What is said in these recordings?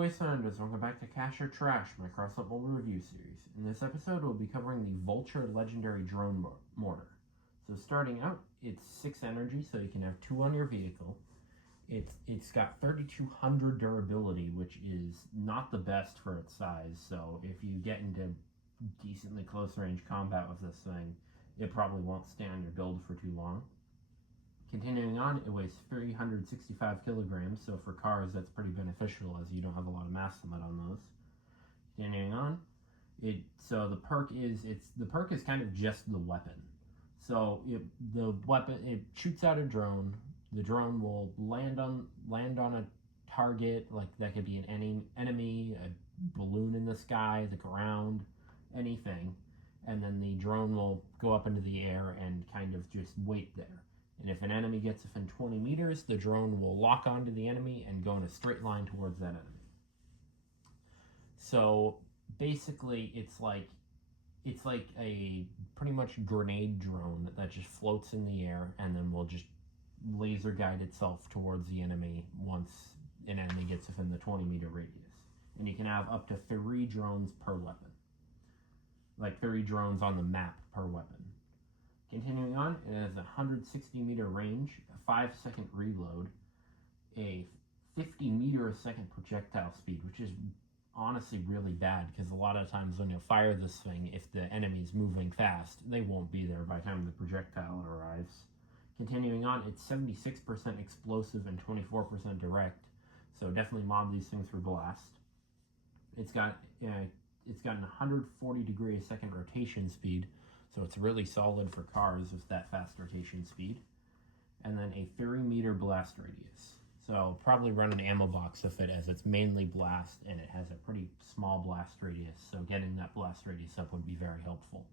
Wastelanders, welcome back to Cash or Trash, my Crossout mobile review series. In this episode, we'll be covering the Vulture Legendary Drone Mortar. So starting out, it's 6 energy, so you can have 2 on your vehicle. It's got 3200 durability, which is not the best for its size, so if you get into decently close range combat with this thing, it probably won't stay on your build for too long. Continuing on, it weighs 365 kilograms, so for cars that's pretty beneficial as you don't have a lot of mass limit on those. Continuing on, the perk is kind of just the weapon. So the weapon, it shoots out a drone. The drone will land on a target, like that could be an enemy, a balloon in the sky, the ground, anything, and then the drone will go up into the air and kind of just wait there. And if an enemy gets within 20 meters, the drone will lock onto the enemy and go in a straight line towards that enemy. So basically, it's like a pretty much grenade drone that just floats in the air and then will just laser guide itself towards the enemy once an enemy gets within the 20-meter radius. And you can have up to 3 drones per weapon. Like 3 drones on the map per weapon. Continuing on, it has a 160-meter range, a 5-second reload, a 50-meter-a-second projectile speed, which is honestly really bad because a lot of times when you fire this thing, if the enemy's moving fast, they won't be there by the time the projectile arrives. Continuing on, it's 76% explosive and 24% direct, so definitely mod these things for blast. It's got an 140-degree-a-second rotation speed, so it's really solid for cars with that fast rotation speed. And then a 30-meter blast radius. So probably run an ammo box with it as it's mainly blast and it has a pretty small blast radius. So getting that blast radius up would be very helpful.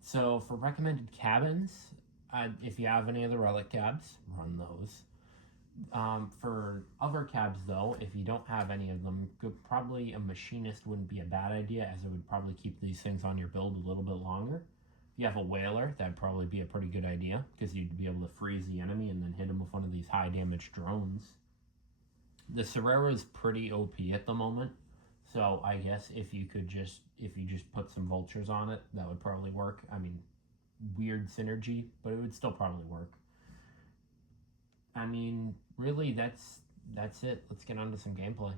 So for recommended cabins, if you have any of the relic cabs, run those. For other cabs though, if you don't have any of them, probably a machinist wouldn't be a bad idea as it would probably keep these things on your build a little bit longer. If you have a whaler, that'd probably be a pretty good idea because you'd be able to freeze the enemy and then hit him with one of these high damage drones. The Serrera is pretty OP at the moment, so I guess if you just put some vultures on it, that would probably work. I mean, weird synergy, but it would still probably work. I mean, really, that's it. Let's get on to some gameplay.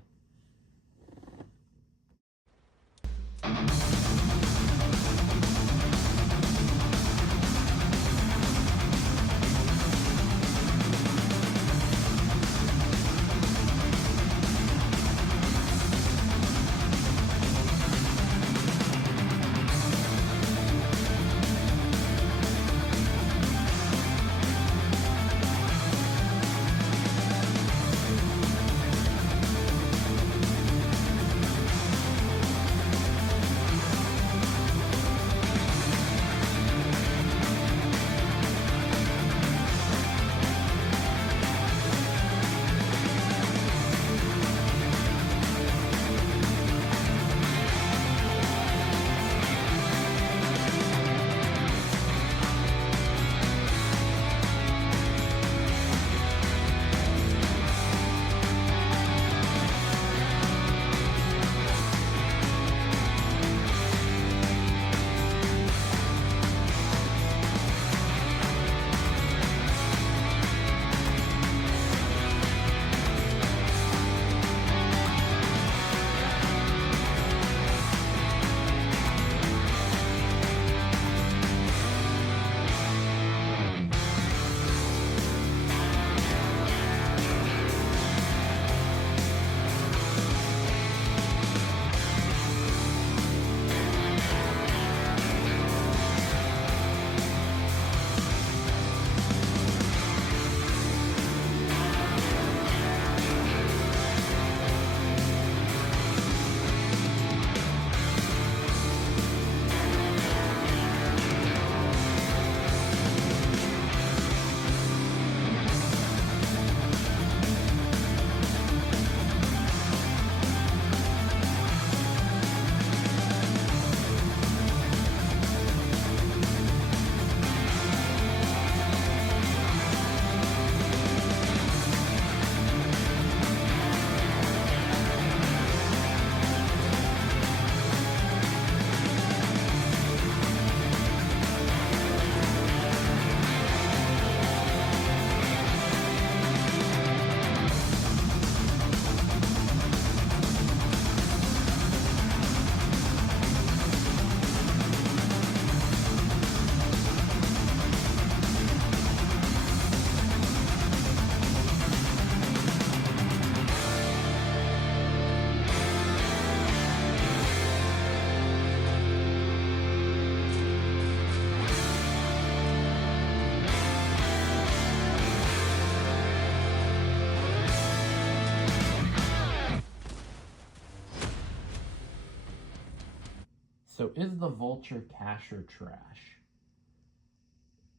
So is the Vulture cash or trash?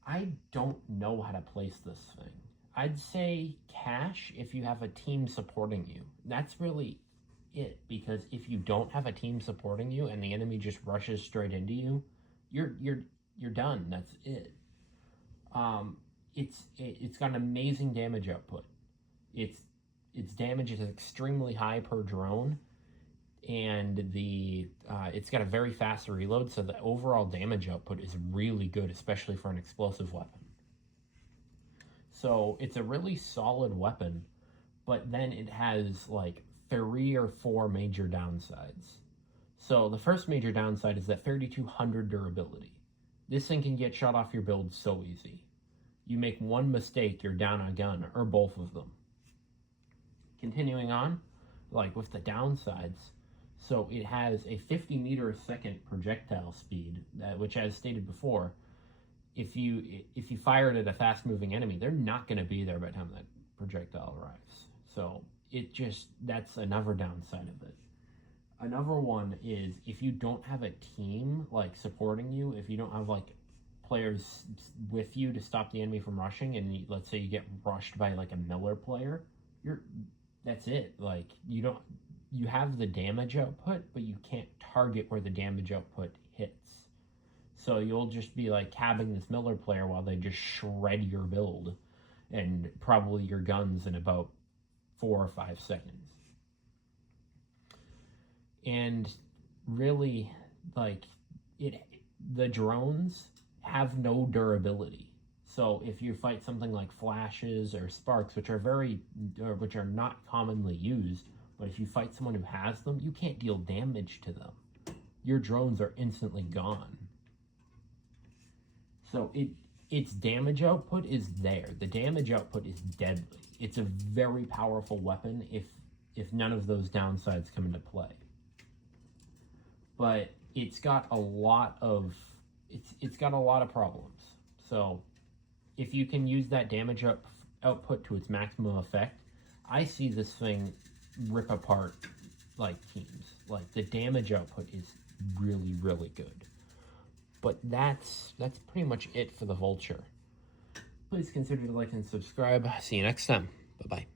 I don't know how to place this thing. I'd say cash if you have a team supporting you. That's really it, because if you don't have a team supporting you and the enemy just rushes straight into you, you're done. That's it. It's got an amazing damage output. Its damage is extremely high per drone, and it's got a very fast reload, so the overall damage output is really good, especially for an explosive weapon. So it's a really solid weapon, but then it has like 3 or 4 major downsides. So the first major downside is that 3200 durability. This thing can get shot off your build so easy. You make one mistake, you're down a gun, or both of them. Continuing on, like with the downsides, so it has a 50 meter a second projectile speed, which, as stated before, if you fire it at a fast moving enemy, they're not going to be there by the time that projectile arrives. So that's another downside of it. Another one is if you don't have a team like supporting you, if you don't have like players with you to stop the enemy from rushing, and let's say you get rushed by like a Miller player, that's it. Like you have the damage output, but you can't target where the damage output hits. So you'll just be like cabbing this Miller player while they just shred your build and probably your guns in about 4 or 5 seconds. And really, like, the drones have no durability. So if you fight something like flashes or sparks, which are not commonly used, but if you fight someone who has them, you can't deal damage to them. Your drones are instantly gone. So its damage output is there. The damage output is deadly. It's a very powerful weapon if none of those downsides come into play. But it's got a lot of problems. So if you can use that damage output to its maximum effect, I see this thing rip apart like teams. Like the damage output is really, really good. But that's pretty much it for the Vulture. Please consider to like and subscribe. See you next time. Bye-bye.